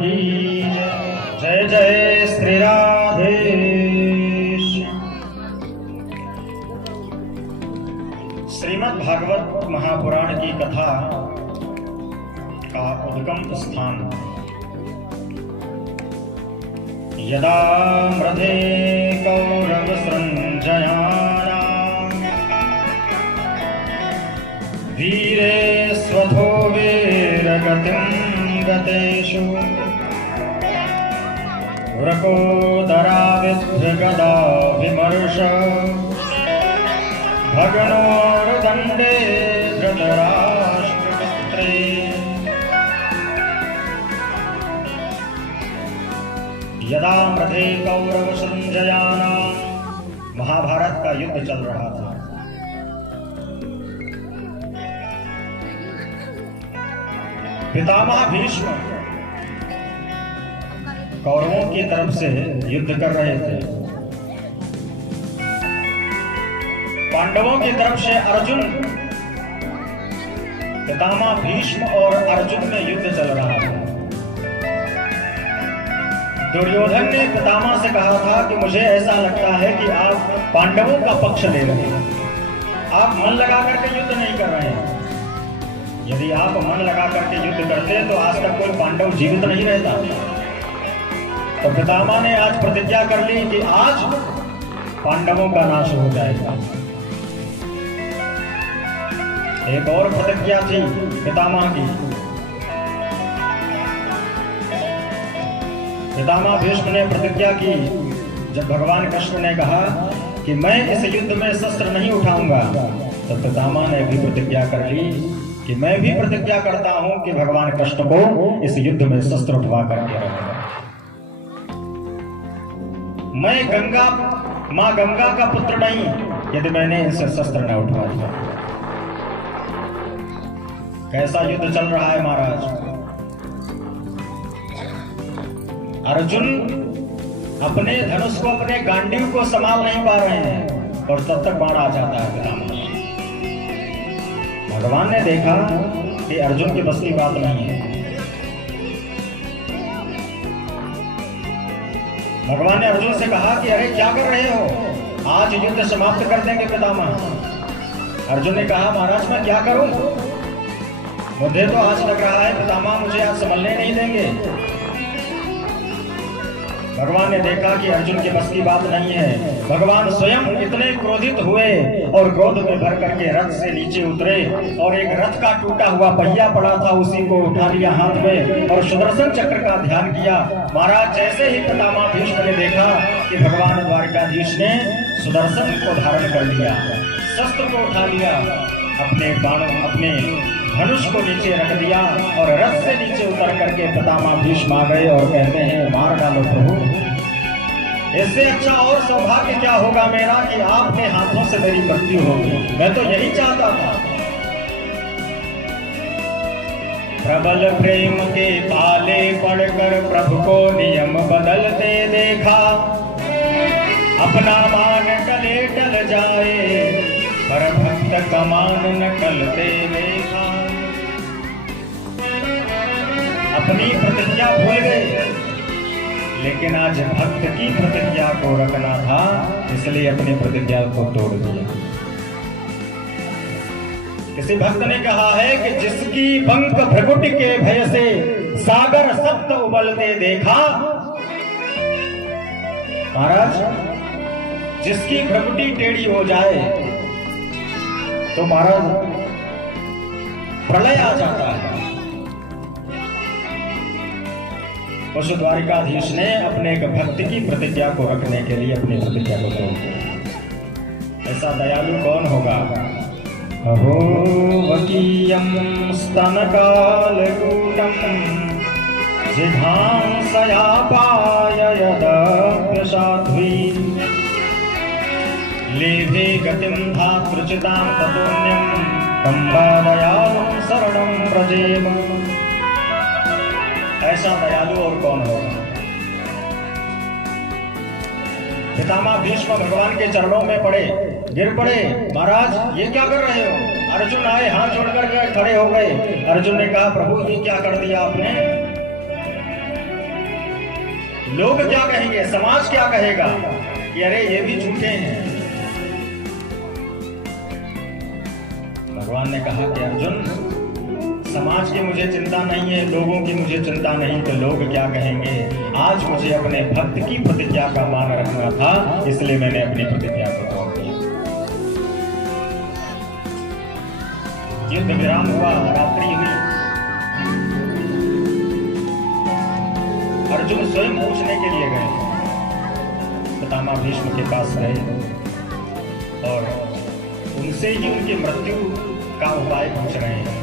जय जय श्री राधे। श्रीमद् भागवत महापुराण की कथा का उद्गम स्थान यदा मृधे कौरव संजयाना वीरे स्वधो वीरगतिं गतेषु वृकोदराविद्गदा विमर्श भगनोर्दण्डे धृतराष्ट्रपुत्रे यदा मृधे कौरव संजयाना। महाभारत का युद्ध चल रहा था। पितामह भीष्म कौरवों की तरफ से युद्ध कर रहे थे। पांडवों की तरफ से अर्जुन, पितामह भीष्म और अर्जुन में युद्ध चल रहा था। दुर्योधन ने पितामह से कहा था कि मुझे ऐसा लगता है कि आप पांडवों का पक्ष ले रहे हैं, आप मन लगा करके युद्ध नहीं कर रहे हैं। यदि आप मन लगा करके युद्ध करते तो आज तक कोई पांडव जीवित नहीं रहता। तो पितामह ने आज प्रतिज्ञा कर ली कि आज पांडवों का नाश हो जाएगा। एक और प्रतिज्ञा थी पितामह की। पितामह भीष्म ने प्रतिज्ञा की, जब भगवान कृष्ण ने कहा कि मैं इस युद्ध में शस्त्र नहीं उठाऊंगा, तो पितामह ने भी प्रतिज्ञा कर ली कि मैं भी प्रतिज्ञा करता हूं कि भगवान कृष्ण को इस युद्ध में शस्त्र उठवा करके रखूंगा। मैं मां गंगा का पुत्र नहीं यदि मैंने इनसे शस्त्र न उठवाया। कैसा युद्ध चल रहा है महाराज। अर्जुन अपने धनुष को, अपने गांडीव को संभाल नहीं पा रहे हैं और तब तक बाण आ जाता है पितामह। भगवान ने देखा कि अर्जुन की बस की बात नहीं है। भगवान ने अर्जुन से कहा कि अरे क्या कर रहे हो, आज युद्ध समाप्त कर देंगे पितामह। अर्जुन ने कहा महाराज मैं क्या करूं, मुझे तो आज लग रहा है पितामह मुझे आज संभलने नहीं देंगे। भगवान ने देखा कि अर्जुन की बस की बात नहीं है। भगवान स्वयं इतने क्रोधित हुए और क्रोध में भर करके रथ से नीचे उतरे और एक रथ का टूटा हुआ पहिया पड़ा था, उसी को उठा लिया हाथ में और सुदर्शन चक्र का ध्यान किया। महाराज जैसे ही पितामह भीष्म ने देखा कि भगवान द्वारकाधीश ने सुदर्शन को धारण कर लिया, शस्त्र को उठा लिया, अपने बाणों, अपने धनुष को नीचे रख दिया और रथ से नीचे उतर करके पितामह भीष्म आ गए और कहते हैं मार डालो प्रभु, इससे अच्छा और सौभाग्य क्या होगा मेरा कि आपके हाथों से मेरी मृत्यु होगी। मैं तो यही चाहता था। प्रबल प्रेम के पाले पड़कर प्रभु को नियम बदलते देखा, अपना मान टले टल जाए पर भक्त कमान न टलते देखा। अपनी प्रतिज्ञा भूल गए, लेकिन आज भक्त की प्रतिज्ञा को रखना था, इसलिए अपनी प्रतिज्ञा को तोड़ दिया। किसी भक्त ने कहा है कि जिसकी बंक भ्रकुटी के भय से सागर सप्त उबलते देखा। महाराज जिसकी भ्रकुटी टेढ़ी हो जाए तो महाराज प्रलय आ जाता है। उस द्वारिकाधीश ने अपने एक भक्त की प्रतिज्ञा को रखने के लिए अपनी प्रतिज्ञा को तोड़ दिया। ऐसा दयालु कौन होगा। अहो वकीयं स्तनकालकूटं जिघांसयापाय यदप्यसाध्वी लेभे गतिं धातृचितां ततोऽन्यं तं दयालुं शरणं व्रजेम। ऐसा दयालु और कौन होगा। पितामह भीष्म भगवान के चरणों में पड़े, गिर पड़े। महाराज ये क्या कर रहे हो। अर्जुन आए, हाथ जोड़कर के खड़े हो गए। अर्जुन ने कहा प्रभु ये क्या कर दिया आपने। लोग क्या कहेंगे, समाज क्या कहेगा कि अरे ये भी झूठे हैं। भगवान ने कहा कि अर्जुन, समाज की मुझे चिंता नहीं है, लोगों की मुझे चिंता नहीं, तो लोग क्या कहेंगे। आज मुझे अपने भक्त की प्रतिज्ञा का मान रखना था, इसलिए मैंने अपनी प्रतिज्ञा को तोड़ दिया। युद्ध विराम हुआ, रात्रि हुई। अर्जुन स्वयं पूछने के लिए गए, पितामह भीष्म के पास गए और उनसे ही उनकी मृत्यु का उपाय पूछ रहे हैं।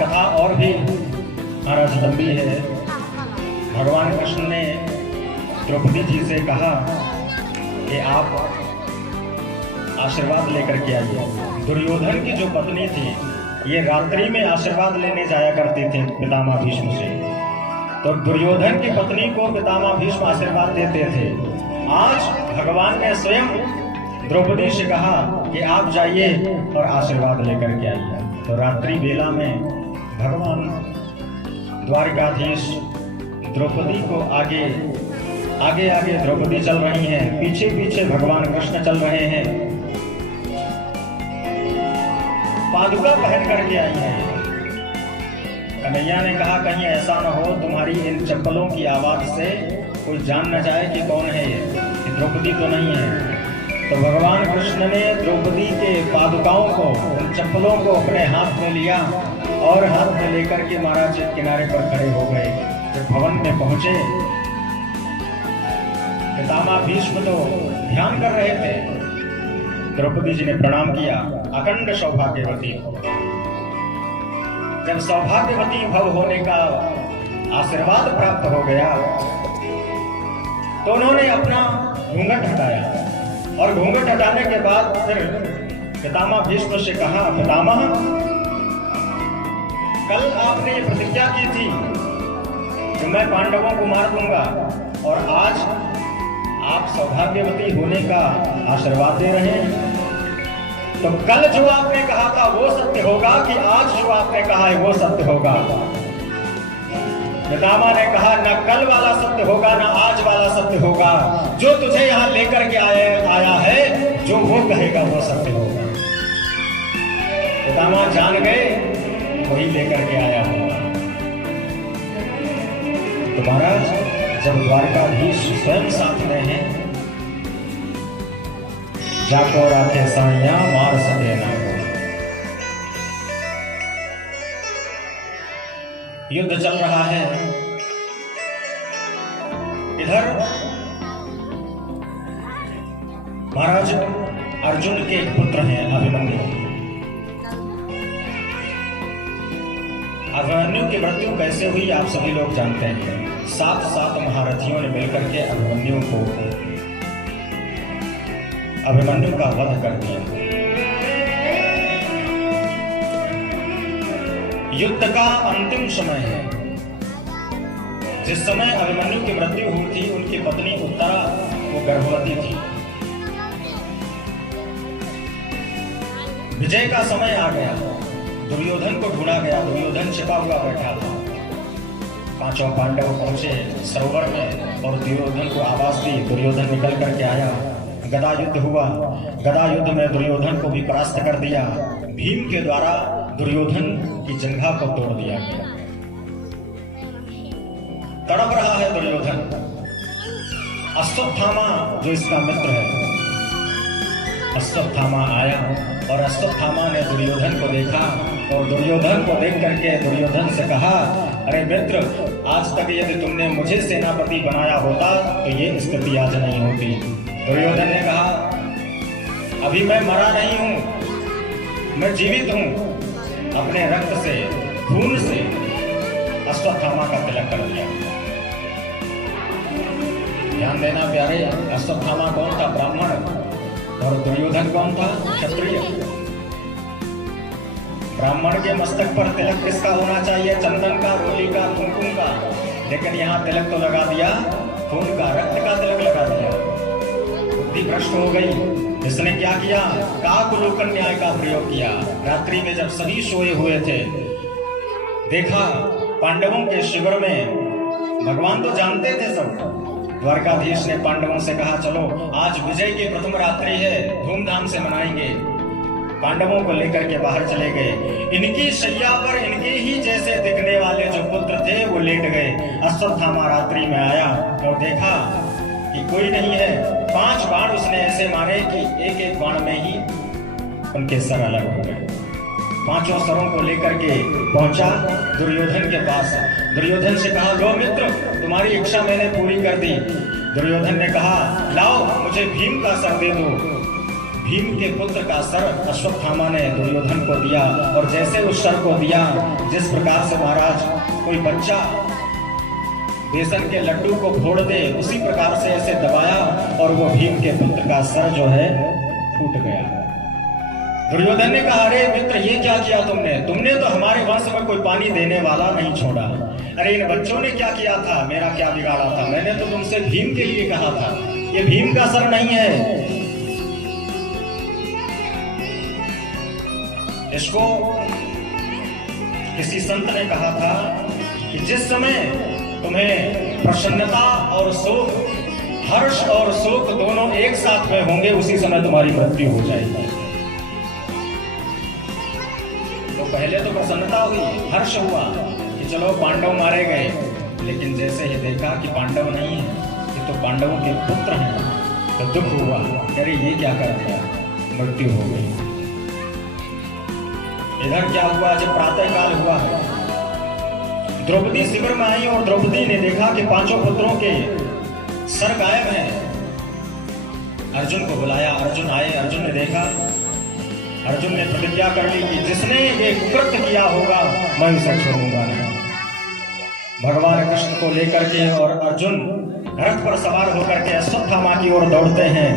कथा और भी महाराज लंबी है। भगवान कृष्ण ने द्रौपदी जी से कहा कि आप आशीर्वाद लेकर के आइए। दुर्योधन की जो पत्नी थी, ये रात्रि में आशीर्वाद लेने जाया करती थी पितामह भीष्म से, तो दुर्योधन की पत्नी को पितामह भीष्म आशीर्वाद देते थे। आज भगवान ने स्वयं द्रौपदी से कहा कि आप जाइए और आशीर्वाद लेकर के आइए। तो रात्रि बेला में भगवान द्वारकाधीश द्रौपदी को आगे आगे द्रौपदी चल रही हैं, पीछे पीछे भगवान कृष्ण चल रहे हैं। पादुका पहन करके आई हैं। कन्हैया ने कहा कहीं ऐसा न हो तुम्हारी इन चप्पलों की आवाज से कोई जान न जाए कि कौन है ये द्रौपदी तो नहीं है। तो भगवान कृष्ण ने द्रौपदी के पादुकाओं को, उन चप्पलों को अपने हाथ में लिया और हाथ में लेकर के महाराज किनारे पर खड़े हो गए। जब भवन में पहुंचे, पितामह भीष्म तो ध्यान कर रहे थे। द्रौपदी जी ने प्रणाम किया, अखंड सौभाग्यवती। जब सौभाग्यवती भव होने का आशीर्वाद प्राप्त हो गया तो उन्होंने अपना घूंघट हटाया और घूंघट हटाने के बाद फिर पितामह भीष्म से कहा, पितामह कल आपने ये प्रतिज्ञा की थी कि मैं पांडवों को मार दूंगा और आज आप सौभाग्यवती होने का आशीर्वाद दे रहे हैं। तो कल जो आपने कहा था वो सत्य होगा कि आज जो आपने कहा है वो सत्य होगा। पितामह ने कहा न कल वाला सत्य होगा न आज वाला सत्य होगा, जो तुझे यहाँ लेकर के आया है जो वो कहेगा वो सत्य होगा। पितामह जान गए वही लेकर के आया होगा। तो महाराज जब द्वारकाधीश स्वयं साथ में हैं, जाको राखे साइया मार सके ना। युद्ध चल रहा है। इधर महाराज अर्जुन के पुत्र हैं अभिमन्यु। अभिमन्यु की मृत्यु कैसे हुई आप सभी लोग जानते हैं। 7 महारथियों ने मिलकर के अभिमन्यु का वध कर दिया। युद्ध का अंतिम समय है। जिस समय अभिमन्यु की मृत्यु हुई थी, उनकी पत्नी उत्तरा वो गर्भवती थी। विजय का समय आ गया। दुर्योधन को ढूंढा गया। दुर्योधन छिपा हुआ बैठा था। 5 पांडव पहुंचे सरोवर में और दुर्योधन को आवाज दी। दुर्योधन निकल करके आया। गदा युद्ध हुआ। गदा युद्ध में दुर्योधन को भी परास्त कर दिया। भीम के द्वारा दुर्योधन की जंघा को तोड़ दिया गया। तड़प रहा है दुर्योधन। अश्वत्थामा जो इसका मित्र है, अश्वत्थामा आया और अश्वत्थामा ने दुर्योधन को देखा और दुर्योधन को देख करके दुर्योधन से कहा, अरे मित्र, आज तक यदि तुमने मुझे सेनापति बनाया होता तो ये स्थिति आज नहीं होती। दुर्योधन ने कहा, अभी मैं मरा नहीं हूं, मैं जीवित हूं। अपने रक्त से, खून से अश्वत्थामा का तिलक कर दिया। ध्यान देना प्यारे, अश्वत्थामा कौन था? ब्राह्मण। और दुर्योधन कौन था? क्षत्रिय। ब्राह्मण के मस्तक पर तिलक किसका होना चाहिए? चंदन का, रोली का, कुमकुम का। लेकिन यहाँ तिलक तो लगा दिया खून का, रक्त का तिलक लगा दिया। बुद्धि भ्रष्ट हो गई। इसने क्या किया? काकलोकन न्याय का प्रयोग किया। रात्रि में जब सभी सोए हुए थे, देखा पांडवों के शिविर में भगवान तो जानते थे सब। द्वारकाधीश ने पांडवों से कहा, चलो आज विजय की प्रथम रात्रि है, धूमधाम से मनाएंगे। पांडवों को लेकर के बाहर चले गए। इनकी शैया पर इनके ही जैसे दिखने वाले जो पुत्र थे वो लेट गए। अश्वत्थामा रात्रि में आया और देखा कि कोई नहीं है। 5 बाण उसने ऐसे मारे कि एक एक बाण में ही उनके सर अलग हो गए। 5 सरों को लेकर के पहुंचा दुर्योधन के पास। दुर्योधन से कहा, लो मित्र, तुम्हारी इच्छा मैंने पूरी कर दी। दुर्योधन ने कहा, लाओ मुझे भीम का सर दे दो। भीम के पुत्र का सर अश्वत्थामा ने दुर्योधन को दिया, और जैसे उस सर को दिया, जिस प्रकार से महाराज कोई बच्चा बेसन के लड्डू को फोड़ दे, उसी प्रकार से ऐसे दबाया और वो भीम के पुत्र का सर जो है फूट गया। दुर्योधन ने कहा, अरे मित्र, ये क्या किया तुमने तो हमारे वंश में कोई पानी देने वाला नहीं छोड़ा। अरे इन बच्चों ने क्या किया था, मेरा क्या बिगाड़ा था? मैंने तो तुमसे भीम के लिए कहा था, ये भीम का सर नहीं है। इसको किसी संत ने कहा था कि जिस समय तुम्हें प्रसन्नता और शोक, हर्ष और शोक दोनों एक साथ में होंगे, उसी समय तुम्हारी मृत्यु हो जाएगी। तो पहले तो प्रसन्नता हुई, हर्ष हुआ कि चलो पांडव मारे गए, लेकिन जैसे ही देखा कि पांडव नहीं है, ये तो पांडवों के पुत्र हैं, तो दुख हुआ। अरे ये क्या कर दिया, मृत्यु हो गई। इधर क्या हुआ, जब प्रातः काल हुआ, द्रौपदी शिविर में आई और द्रौपदी ने देखा कि 5 पुत्रों के सर गायब हैं। अर्जुन को बुलाया, अर्जुन आए। अर्जुन ने देखा, अर्जुन ने प्रतिज्ञा कर ली कि जिसने ये कृत्य किया होगा मैं उसे छोड़ूंगा नहीं। भगवान कृष्ण को लेकर के और अर्जुन रथ पर सवार होकर के अश्वत्थामा की ओर दौड़ते हैं।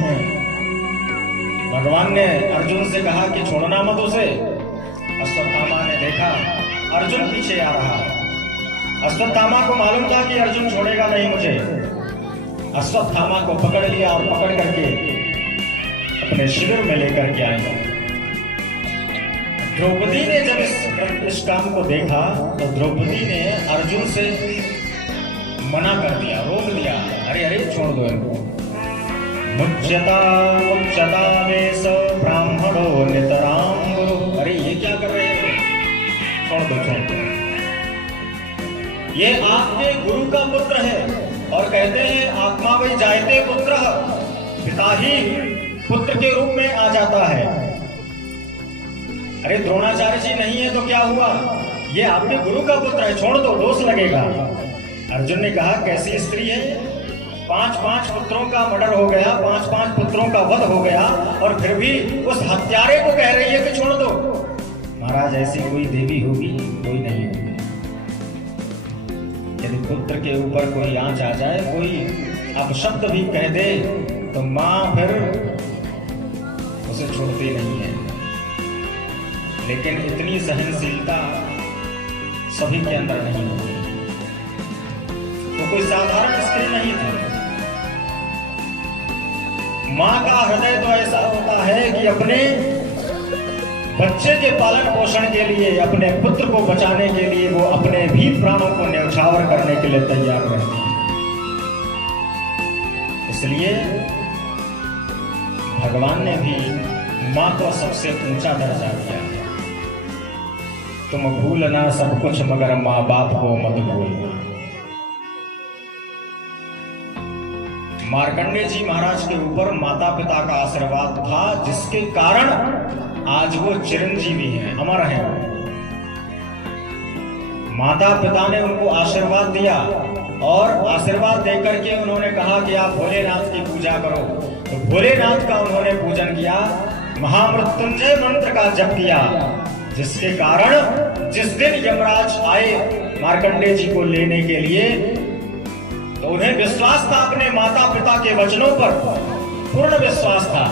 भगवान ने अर्जुन से कहा कि छोड़ना मत उसे। अश्वत्थामा ने देखा अर्जुन पीछे आ रहा है। अश्वत्थामा को मालूम था कि अर्जुन छोड़ेगा नहीं मुझे। अश्वत्थामा को पकड़ लिया और पकड़ करके अपने शिविर में लेकर के आए। द्रौपदी ने जब इस काम को देखा तो द्रौपदी ने अर्जुन से मना कर दिया, रोक दिया। अरे अरे छोड़ दो इनको। मुच्यता मुच्यता वेश ब्राह्मणो नितराम। अरे ये क्या कर रहे हैं, छोड़ दो छोड़ दो। ये आपके गुरु का पुत्र है और कहते हैं आत्मा वही जायते पुत्र, पिता ही पुत्र के रूप में आ जाता है। अरे द्रोणाचार्य जी नहीं है तो क्या हुआ, ये आपके गुरु का पुत्र है, छोड़ दो, दोष लगेगा। अर्जुन ने कहा कैसी स्त्री है, 5 पुत्रों का मर्डर हो gaya, 5 पुत्रों का वध हो गया और फिर भी उस हत्यारे को कह रही है कि छोड़ दो। महाराज ऐसी कोई देवी होगी, कोई नहीं होगी। यदि पुत्र के ऊपर कोई आंच आ जाए, कोई अपशब्द भी कह दे तो मां फिर उसे छोड़ती नहीं है। लेकिन इतनी सहनशीलता सभी के अंदर नहीं होती। तो कोई साधारण स्त्री नहीं थी। मां का हृदय तो ऐसा होता है कि अपने बच्चे के पालन पोषण के लिए, अपने पुत्र को बचाने के लिए वो अपने भी प्राणों को न्यौछावर करने के लिए तैयार रहती है। इसलिए भगवान ने भी मां को सबसे ऊंचा दर्जा दिया। तुम भूलना सब कुछ मगर मां बाप को मत भूलना। मार्कंडेय जी महाराज के ऊपर माता पिता का आशीर्वाद था, जिसके कारण आज वो चिरंजीवी हैं, अमर हैं। माता पिता ने उनको आशीर्वाद दिया और आशीर्वाद देकर के उन्होंने कहा कि आप भोलेनाथ की पूजा करो। तो भोलेनाथ का उन्होंने पूजन किया, महामृत्युंजय मंत्र का जप किया, जिसके कारण जिस दिन यमराज आए मार्कंडेय जी को लेने के लिए, तो उन्हें विश्वास था अपने माता पिता के वचनों पर, पूर्ण विश्वास था।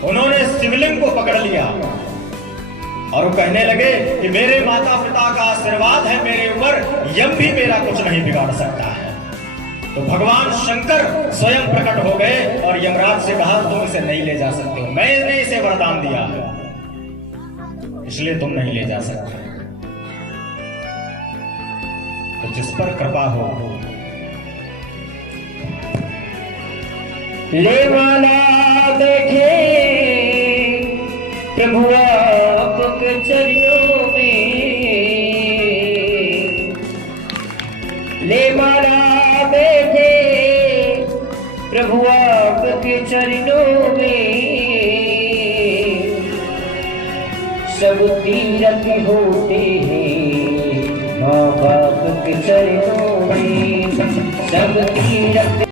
उन्होंने शिवलिंग को पकड़ लिया और वो कहने लगे कि मेरे माता पिता का आशीर्वाद है मेरे ऊपर, यम भी मेरा कुछ नहीं बिगाड़ सकता है। तो भगवान शंकर स्वयं प्रकट हो गए और यमराज से कहा तुम इसे नहीं ले जा सकते हो, मैंने इसे वरदान दिया इसलिए तुम नहीं ले जा सकते। तो जिस पर कृपा हो ले माला बैठे प्रभु आपके चरणों में, ले माला बैठे प्रभु आपके चरणों में। सब तीरथ होते हैं माँ बाप के चरणों में, सब तीरथ